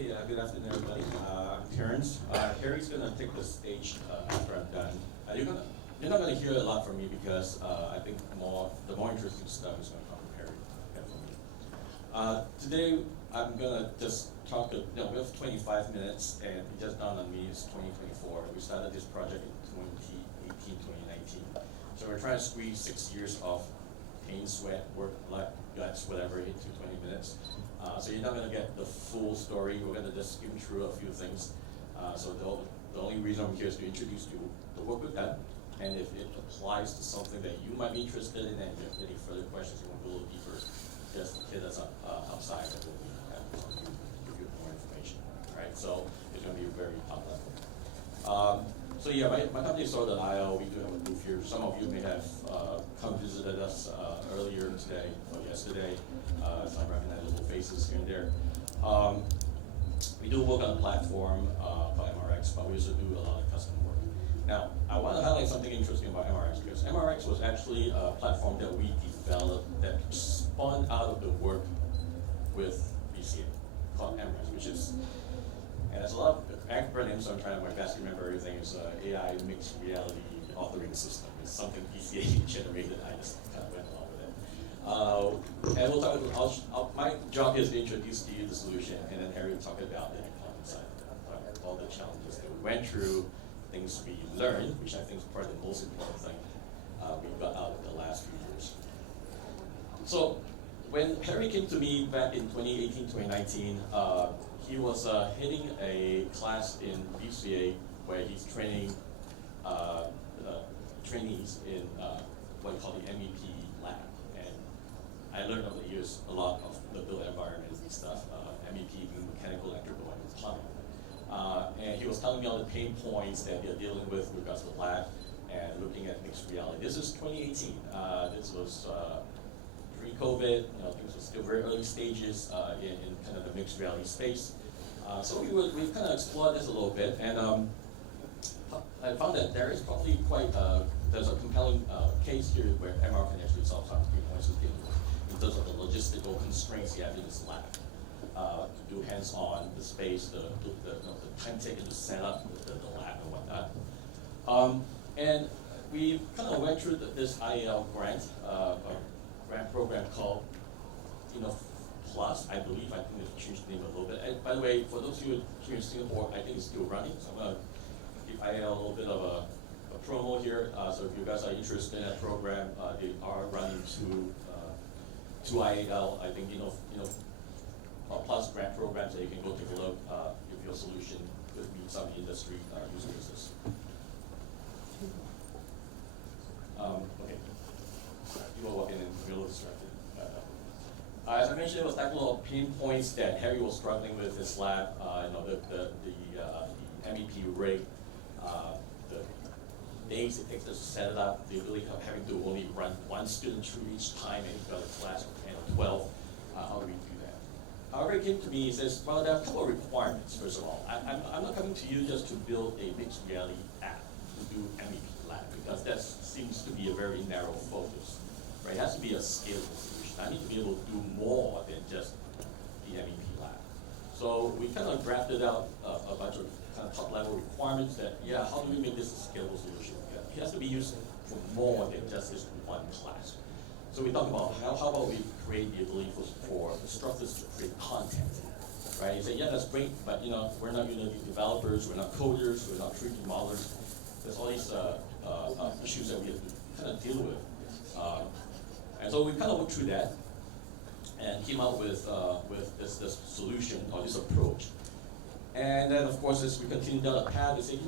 Okay, good afternoon, everybody. I'm Terrence. Harry's gonna take the stage after I'm done. You're not gonna hear a lot from me because I think the more interesting stuff is gonna come from Harry and from me. Today I'm gonna just talk. We have 25 minutes, and it just dawned on me it's 2024. We started this project in 2018, 2019. So we're trying to squeeze 6 years of pain, sweat, work, blood, guts, whatever, into 20 minutes. So you're not going to get the full story. We're going to just skim through a few things. So the only reason I'm here is to introduce you the work we've done, and if it applies to something that you might be interested in, and if you have any further questions, you want to go a little deeper, just hit us up outside, and we'll be happy to give you more information. All right, so it's going to be very top level. So yeah, my company is Solar.io. We do have a booth here. Some of you may have come visited us earlier today or yesterday. Some recognizable faces here and there. We do work on a platform called MRX, but we also do a lot of custom work. Now, I want to highlight something interesting about MRX, because MRX was actually a platform that we developed that spun out of the work with BCA called MRX, which is, and there's a lot of acronyms, so I'm trying my best to remember everything. It's AI mixed reality authoring system. It's something BCA generated. I just kind of went along with it. And we'll talk. My job is to introduce to you the solution, and then Harry will talk about the economic side, all the challenges that we went through, things we learned, which I think is probably the most important thing we got out of the last few years. So when Harry came to me back in 2018, 2019. He was heading a class in BCA where he's training trainees in what we call the MEP lab. And I learned over the years a lot of the built environment and stuff, MEP being mechanical, electrical, and plumbing. And he was telling me all the pain points that they're dealing with regards to the lab and looking at mixed reality. This is 2018. This was pre-COVID. Things were still very early stages in kind of the mixed reality space. So we kind of explored this a little bit, and I found that there is probably there's a compelling case here where MR can actually solve some key points in terms of the logistical constraints you have in this lab to do hands-on, the space, the time taken to set up the lab and whatnot. And we kind of went through this IAL grant program called, Plus, I believe. I think they've changed the name a little bit. And by the way, for those of you here in Singapore, I think it's still running. So I'm going to give IAL a little bit of a promo here. So if you guys are interested in that program, they are running to IAL. I think Plus grant programs that you can go take a look if your solution could meet some industry use cases. Okay, you will walk in and be a little distracted. As I mentioned, it was tackling all pain points that Harry was struggling with his lab. The MEP rig, the days it takes us to set it up, the ability of having to only run one student through each time, and you've got a class of 12. How do we do that? However, he came to me and says, well, there are a couple of requirements, first of all. I'm not coming to you just to build a mixed reality app to do MEP lab, because that seems to be a very narrow focus. Right? It has to be a scalable solution. I need to be able to do more than just the MEP lab. So we kind of drafted out a bunch of kind of top-level requirements that, how do we make this a scalable solution? It has to be used for more than just this one class. So we talked about how about we create the ability for instructors to create content, right? You say, that's great, but we're not Unity developers, we're not coders, we're not 3D modelers. There's all these issues that we have to kind of deal with. And so we kind of went through that and came out with this solution or this approach. And then, of course, as we continue down the path, we say,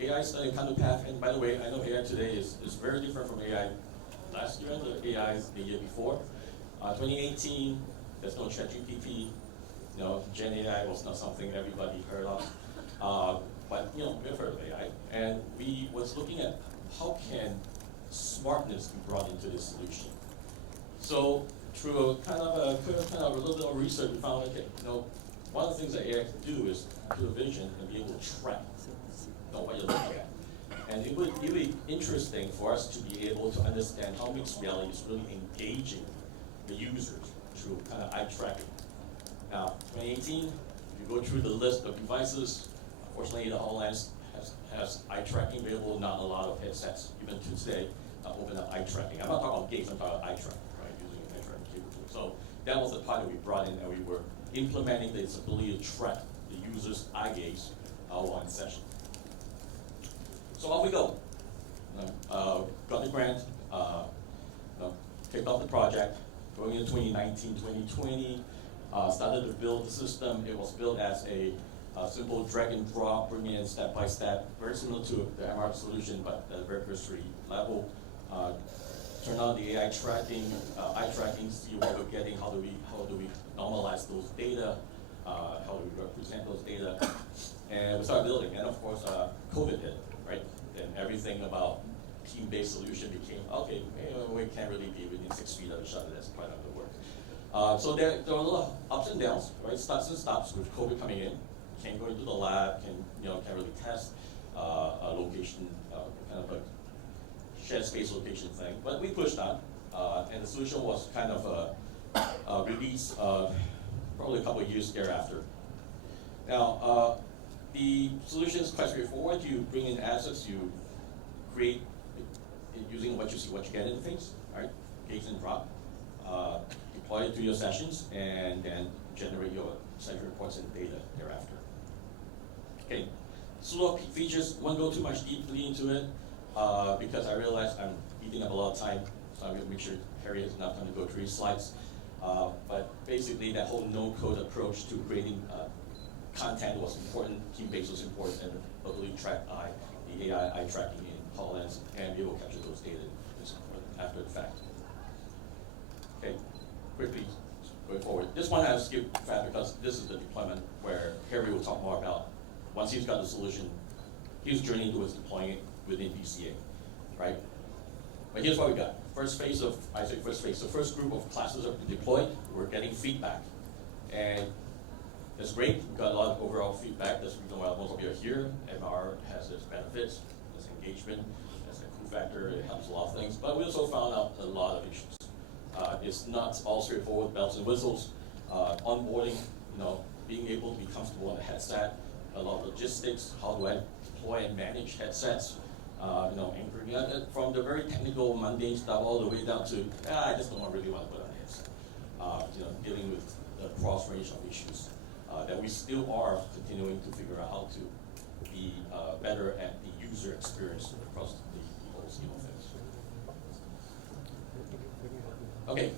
AI is starting kind of path. And by the way, I know AI today is very different from AI last year, the AI the year before. 2018, there's no ChatGPT. Gen AI was not something everybody heard of. But we've heard of AI. And we was looking at how can smartness be brought into this solution. So through a little bit of research, we found one of the things that AI can do is do a vision and be able to track what you're looking at. And it would be interesting for us to be able to understand how mixed reality is really engaging the users through kind of eye tracking. Now, 2018, you go through the list of devices, unfortunately the HoloLens has eye tracking available, not a lot of headsets, even to today, open up eye tracking. I'm not talking about gaze, I'm talking about eye tracking, right, using an eye tracking capability. So that was the part that we brought in, and we were implementing this ability to track the user's eye gaze while in session. So off we go. Got the grant, kicked off the project, going into 2019, 2020, started to build the system. It was built as a simple drag and drop, bringing in step by step, very similar to the MR solution, but at a very cursory level. Turn on the AI tracking, eye tracking, see what we're getting, how do we normalize those data, how do we represent those data, and we started building. And of course, COVID hit, right? And everything about team-based solution became, okay, we can't really be within 6 feet of each other, that's probably not gonna work. So there are a lot of ups and downs, right? Starts and stops with COVID coming in. Can't go into the lab, can't really test a location, kind of a shared space location thing. But we pushed on, and the solution was kind of released probably a couple of years thereafter. Now, the solution is quite straightforward. You bring in assets, you create using what you see, what you get interface, right? Gaze and drop, deploy it to your sessions, and then generate your session reports and data thereafter. Okay, slew of features. Won't go too much deeply into it because I realize I'm eating up a lot of time, so I'm going to make sure Harry has enough time to go through his slides. But basically, that whole no-code approach to creating content was important, team-based was important, and the ability to track the AI eye tracking in HoloLens and be able to capture those data after the fact. Okay, quickly going forward. This one I skipped fast because this is the deployment where Harry will talk more about. Once he's got the solution, he's journeying towards deploying it within BCA, right? But here's what we got. First phase, the first group of classes are deployed, we're getting feedback. And that's great, we've got a lot of overall feedback. That's the reason why most of you are here. MR has its benefits, its engagement, as a cool factor, it helps a lot of things. But we also found out a lot of issues. It's not all straightforward, bells and whistles. Onboarding, being able to be comfortable on the headset, a lot of logistics, how do I deploy and manage headsets, anchoring from the very technical, mundane stuff all the way down to, I just don't really want to put on a headset. Dealing with the cross range of issues that we still are continuing to figure out how to be better at the user experience across the whole scheme of things. Okay,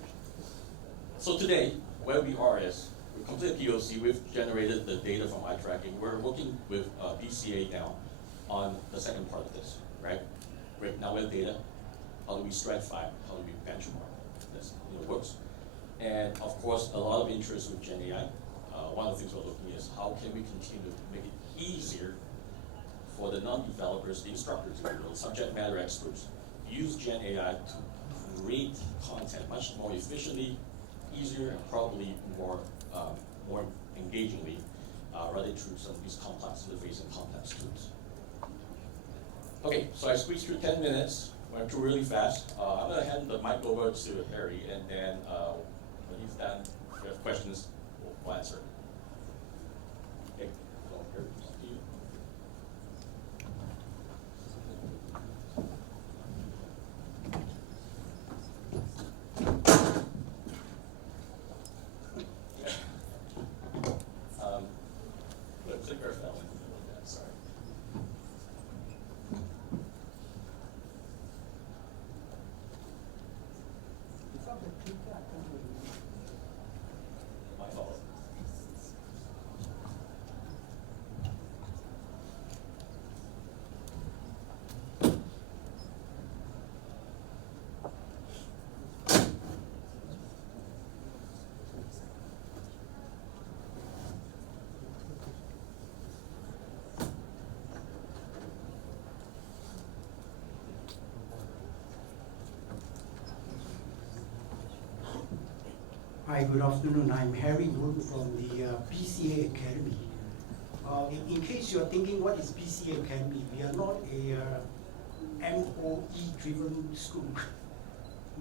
so today, where we are is, we've completed POC, we've generated the data from eye tracking. We're working with BCA now on the second part of this, right? Great, now we have data. How do we stratify? How do we benchmark? This works. And of course, a lot of interest with Gen AI. One of the things we're looking is how can we continue to make it easier for the non-developers, the instructors, the subject matter experts, use Gen AI to create content much more efficiently, easier, and probably more engagingly, rather through some of these complex interface and complex tools. Okay, so I squeezed through 10 minutes, went through really fast. I'm going to hand the mic over to Harry, and then when he's done, if you have questions, we'll answer. Okay, so Harry, up to you. Sorry. My fault. Hi, good afternoon. I'm Harry Wood from the BCA Academy. In case you're thinking, what is BCA Academy? We are not a MOE-driven school.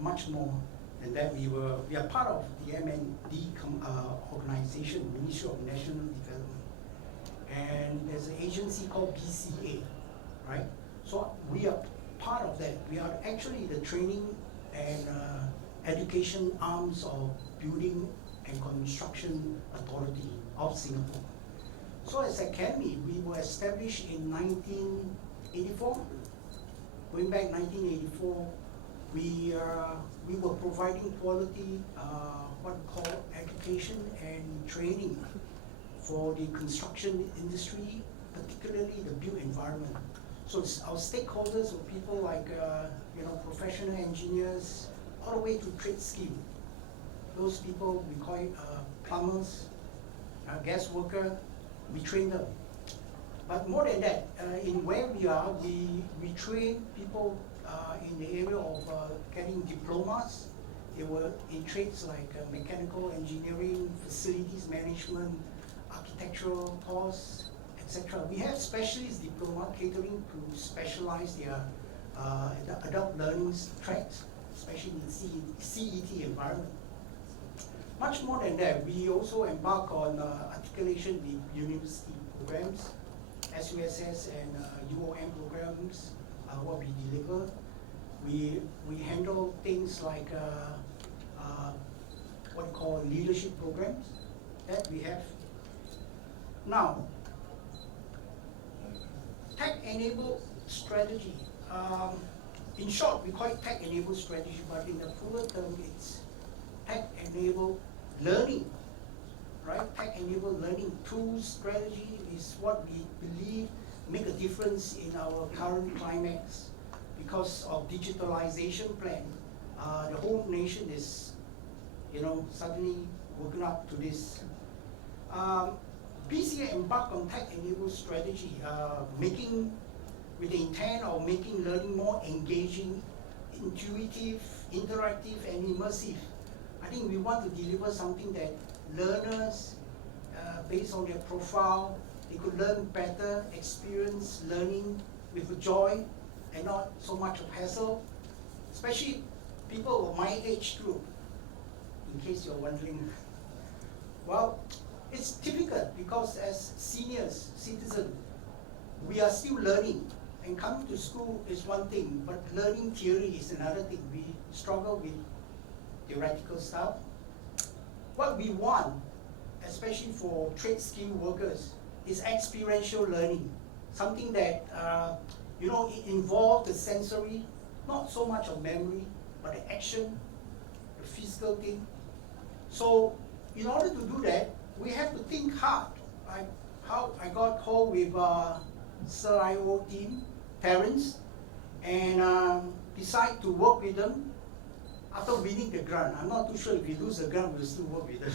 Much more than that. We are part of the MND organization, Ministry of National Development. and there's an agency called BCA, right? So we are part of that. We are actually the training and education arms of Building and Construction Authority of Singapore. So as Academy, we were established in 1984. Going back 1984, we were providing quality, what we call education and training for the construction industry, particularly the built environment. So our stakeholders were people like professional engineers, all the way to trade skill. Those people, we call it plumbers, gas worker, we train them. But more than that, in where we are, we train people in the area of getting diplomas. They were in trades like mechanical engineering, facilities management, architectural course, etc. We have specialist diploma catering to specialize their adult learning tracks, especially in CET environment. Much more than that, we also embark on articulation with university programs, SUSS and UOM programs, what we deliver. We handle things like what we call leadership programs that we have. Now, tech-enabled strategy. In short, we call it tech-enabled strategy, but in the fuller term, it's tech-enabled learning, right? Tech-enabled learning tools strategy is what we believe make a difference in our current climax because of digitalisation plan. The whole nation is, suddenly woken up to this. BCA embarked on tech-enabled strategy, with the intent of making learning more engaging, intuitive, interactive, and immersive. I think we want to deliver something that learners, based on their profile, they could learn better, experience learning with joy, and not so much of hassle, especially people of my age group, in case you're wondering. Well, it's difficult because as seniors, citizens, we are still learning. And coming to school is one thing, but learning theory is another thing. We struggle with theoretical stuff. What we want, especially for trade skill workers, is experiential learning. Something that, it involves the sensory, not so much of memory, but the action, the physical thing. So in order to do that, we have to think hard. Like how I got hold with Sir IO team, parents, and decide to work with them after winning the grant. I'm not too sure if we lose the grant, we'll still work with them.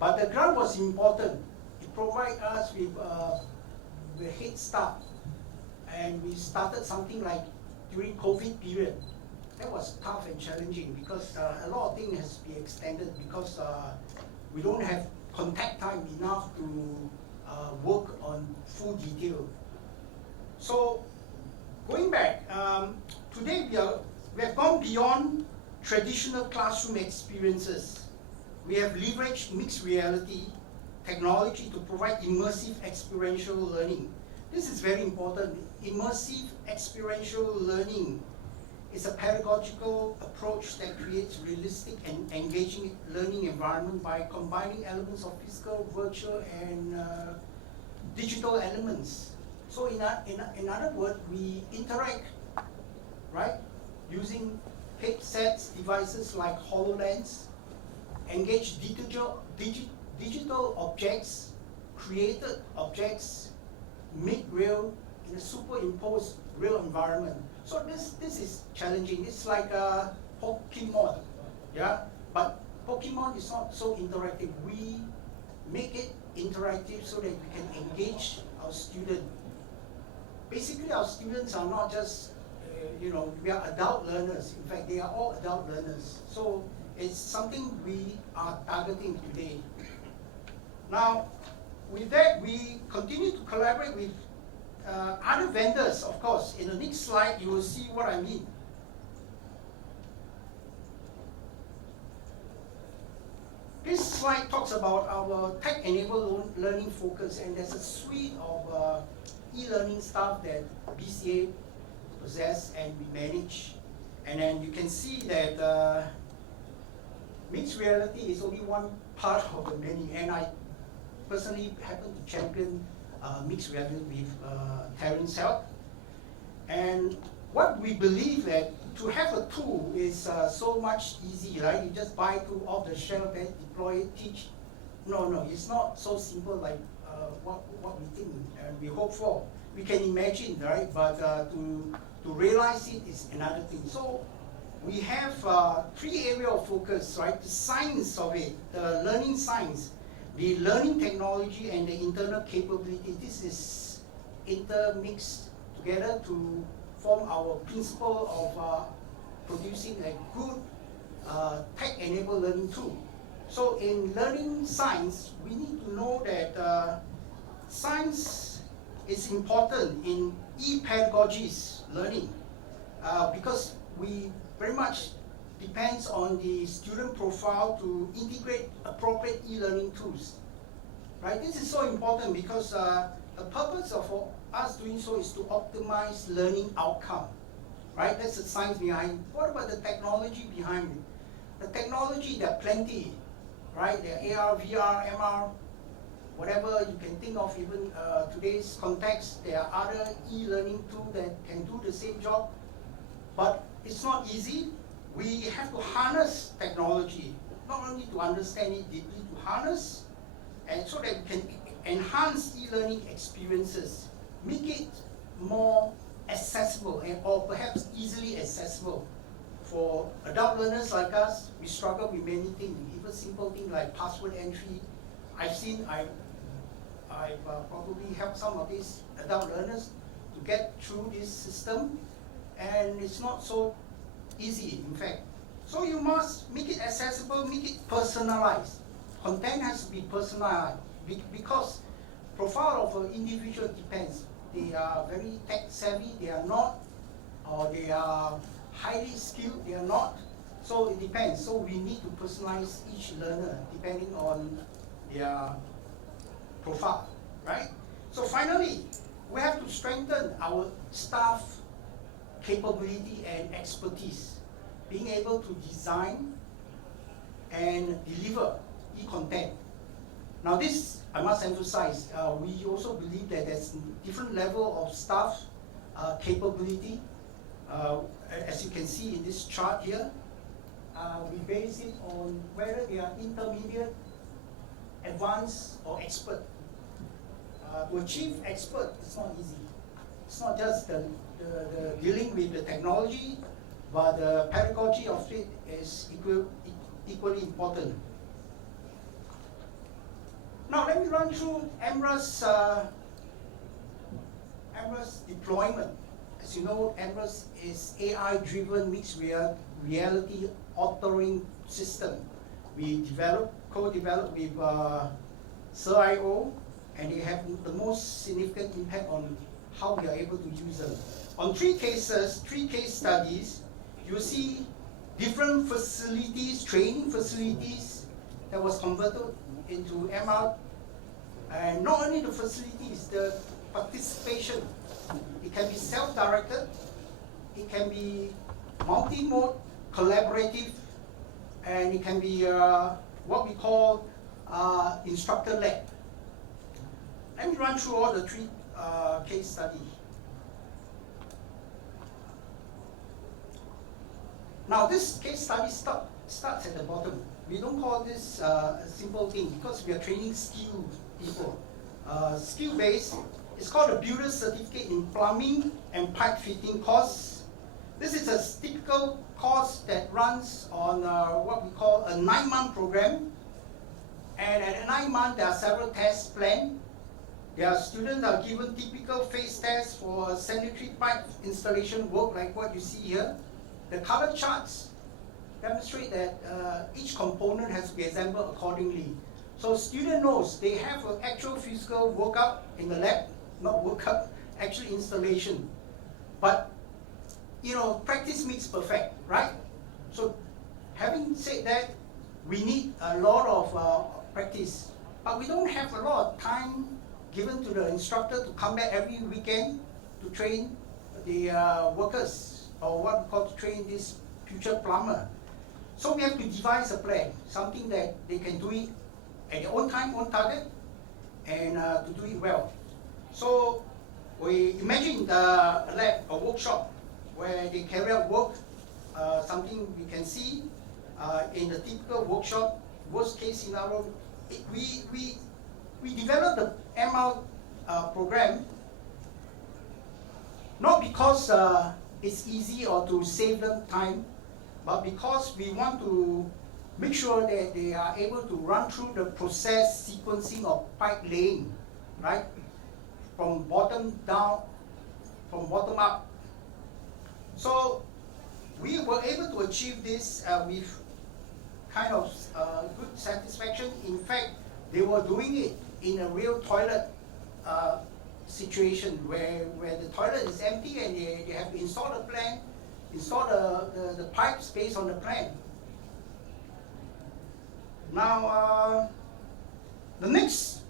But the grant was important. It provided us with a head start. And we started something like during COVID period. That was tough and challenging because a lot of things has to be extended because we don't have contact time enough to work on full detail. So going back, today we have gone beyond traditional classroom experiences. We have leveraged mixed reality technology to provide immersive experiential learning. This is very important. Immersive experiential learning is a pedagogical approach that creates realistic and engaging learning environment by combining elements of physical, virtual, and digital elements. So in other words, we interact, right, using headsets, devices like HoloLens, engage digital objects, created objects, made real in a superimposed real environment. So this is challenging. It's like a Pokemon, yeah? But Pokemon is not so interactive. We make it interactive so that we can engage our student. Basically, our students are not just, we are adult learners. In fact, they are all adult learners. So it's something we are targeting today. Now, with that, we continue to collaborate with other vendors, of course. In the next slide, you will see what I mean. This slide talks about our tech-enabled learning focus, and there's a suite of e-learning stuff that BCA possess and we manage. And then you can see that mixed reality is only one part of the many, and I personally happen to champion mixed reality with Terrence's help. And what we believe that to have a tool is so much easy, right? You just buy tool off the shelf and deploy it, teach. No, it's not so simple like what we think and we hope for. We can imagine, right? But to realize it is another thing. So we have 3 areas of focus, right? The science of it, the learning science, the learning technology, and the internal capability. This is intermixed together to form our principle of producing a good tech-enabled learning tool. So in learning science, we need to know that science is important in e-pedagogies learning because we very much depends on the student profile to integrate appropriate e-learning tools. Right? This is so important because the purpose of us doing so is to optimize learning outcome. Right? That's the science behind it. What about the technology behind it? The technology, there are plenty. Right? There are AR, VR, MR, whatever you can think of, even today's context, there are other e-learning tools that can do the same job. But it's not easy. We have to harness technology, not only to understand it deeply, to harness, and so that we can enhance e-learning experiences, make it more accessible or perhaps easily accessible. For adult learners like us, we struggle with many things, even simple things like password entry. I've probably helped some of these adult learners to get through this system, and it's not so easy, in fact. So you must make it accessible, make it personalized. Content has to be personalized because profile of an individual depends. They are very tech savvy, they are not, or they are highly skilled, they are not. So it depends. So we need to personalize each learner depending on their profile, right? So finally, we have to strengthen our staff capability and expertise, being able to design and deliver e-content. Now this, I must emphasize, we also believe that there's different level of staff capability. As you can see in this chart here, we base it on whether they are intermediate, advanced, or expert. To achieve expert, it's not easy. It's not just the dealing with the technology, but the pedagogy of it is equally important. Now let me run through Emra's deployment. As you know, Emra is AI-driven mixed reality authoring system. We co-developed with SIO, and they have the most significant impact on how we are able to use them. On 3 case studies, you see different facilities, training facilities that was converted into MR. And not only the facilities, the participation. It can be self-directed, it can be multi-mode, collaborative, and it can be what we call instructor-led. Let me run through all the 3 case studies. Now this case study starts at the bottom. We don't call this a simple thing because we are training skilled people. Skill-based, it's called a Builder Certificate in Plumbing and Pipe Fitting course. This is a typical course that runs on what we call a 9-month program. And at 9 months, there are several tests planned. Their students are given typical phase tests for sanitary pipe installation work like what you see here. The color charts demonstrate that each component has to be assembled accordingly. So student knows they have an actual physical workout in the lab, not workout, actual installation. But practice makes perfect, right? So having said that, we need a lot of practice. But we don't have a lot of time given to the instructor to come back every weekend to train the workers, or what we call to train this future plumber. So we have to devise a plan, something that they can do it at their own time, own target, and to do it well. So we imagine a lab, a workshop, where they carry out work, something we can see in the typical workshop. Worst case scenario, we developed the MR program not because it's easy or to save them time, but because we want to make sure that they are able to run through the process sequencing of pipe laying, right? From bottom down, from bottom up. So we were able to achieve this with kind of good satisfaction. In fact, they were doing it in a real toilet situation where the toilet is empty and they have to install the plan, install the pipes based on the plan. Now, the next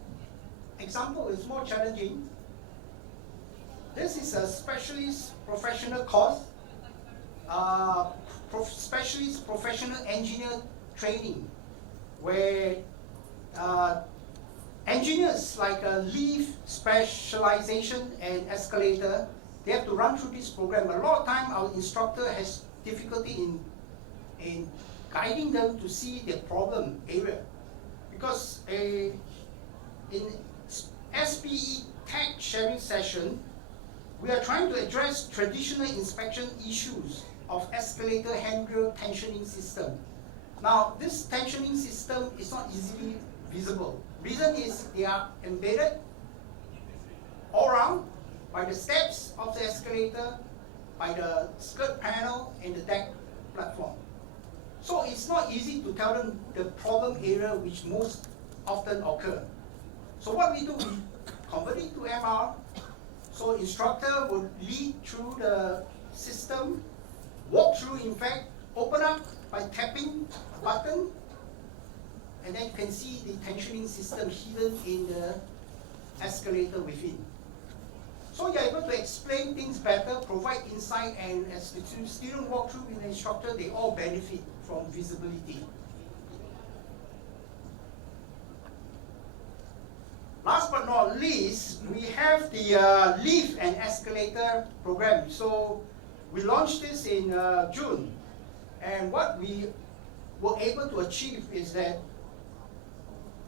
example is more challenging. This is a specialist professional course, specialist professional engineer training, where engineers like lift, specialization, and escalator, they have to run through this program. A lot of time our instructor has difficulty in guiding them to see the problem area. Because in SPE tech sharing session, we are trying to address traditional inspection issues of escalator handrail tensioning system. Now, this tensioning system is not easily visible. Reason is they are embedded all around by the steps of the escalator, by the skirt panel, and the deck platform. So it's not easy to tell them the problem area which most often occur. So what we do, we convert it to MR. So instructor will lead through the system, walk through, in fact, open up by tapping a button, and then you can see the tensioning system hidden in the escalator within. So you're able to explain things better, provide insight, and as the student walk through with the instructor, they all benefit from visibility. Last but not least, we have the lift and escalator program. So we launched this in June, and what we were able to achieve is that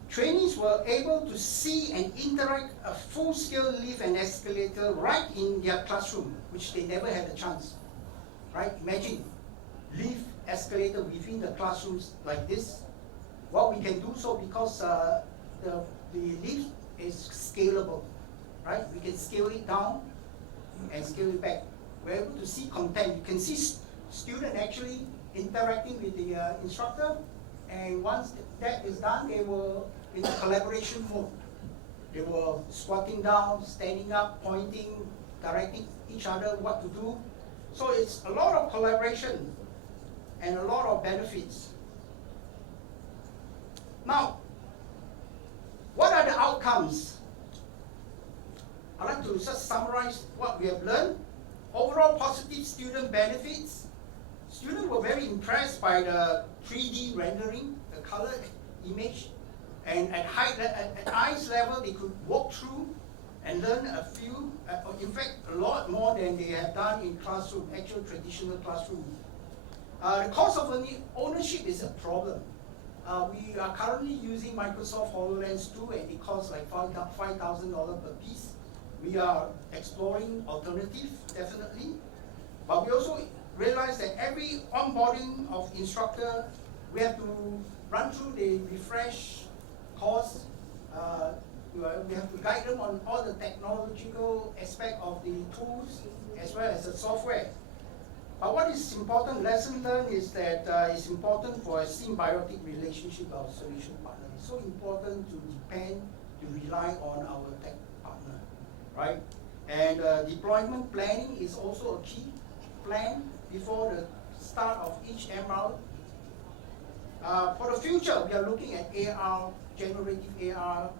trainees were able to see and interact a full-scale lift and escalator right in their classroom, which they never had a chance, right? Imagine lift, escalator within the classrooms like this. What we can do so because the lift is scalable, right? We can scale it down and scale it back. We're able to see content. You can see students actually interacting with the instructor, and once that is done, they were in the collaboration mode. They were squatting down, standing up, pointing, directing each other what to do. So it's a lot of collaboration and a lot of benefits. Now, what are the outcomes? I'd like to just summarize what we have learned. Overall positive student benefits. Students were very impressed by the 3D rendering, the color image, and at eyes level they could walk through and learn a few, in fact a lot more than they have done in classroom, actual traditional classroom. The cost of ownership is a problem. We are currently using Microsoft HoloLens 2 and it costs like $5,000 per piece. We are exploring alternatives, definitely, but we also realize that every onboarding of instructor, we have to run through the refresh course. We have to guide them on all the technological aspect of the tools as well as the software. But what is important, lesson learned, is that it's important for a symbiotic relationship with our solution partner. It's so important to depend, to rely on our tech partner, right? And deployment planning is also a key plan before the start of each MR. For the future, we are looking at AR, generative AR,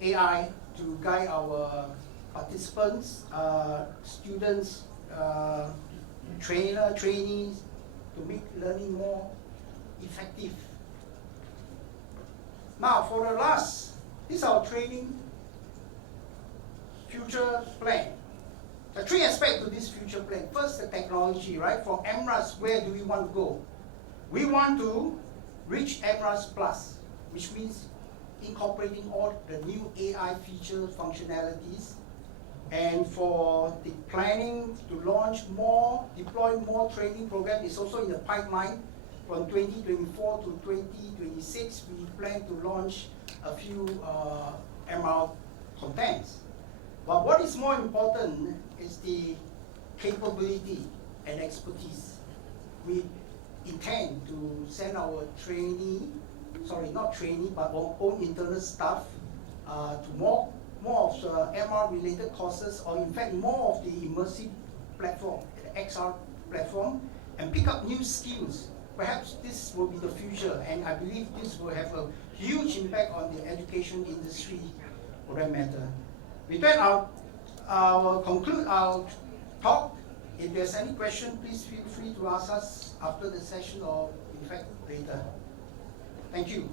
AI to guide our participants, students, trainees, to make learning more effective. Now, for the last, this is our training future plan. The three aspects to this future plan. First, the technology, right? From MRAS, where do we want to go? We want to reach MRAS Plus, which means incorporating all the new AI features, functionalities, and for the planning to launch more, deploy more training programs is also in the pipeline. From 2024 to 2026, we plan to launch a few MR contents. But what is more important is the capability and expertise. We intend to send our but our own internal staff to more of the MR related courses, or in fact more of the immersive platform, the XR platform, and pick up new skills. Perhaps this will be the future, and I believe this will have a huge impact on the education industry for that matter. With that, I'll conclude our talk. If there's any question, please feel free to ask us after the session, or in fact later. Thank you.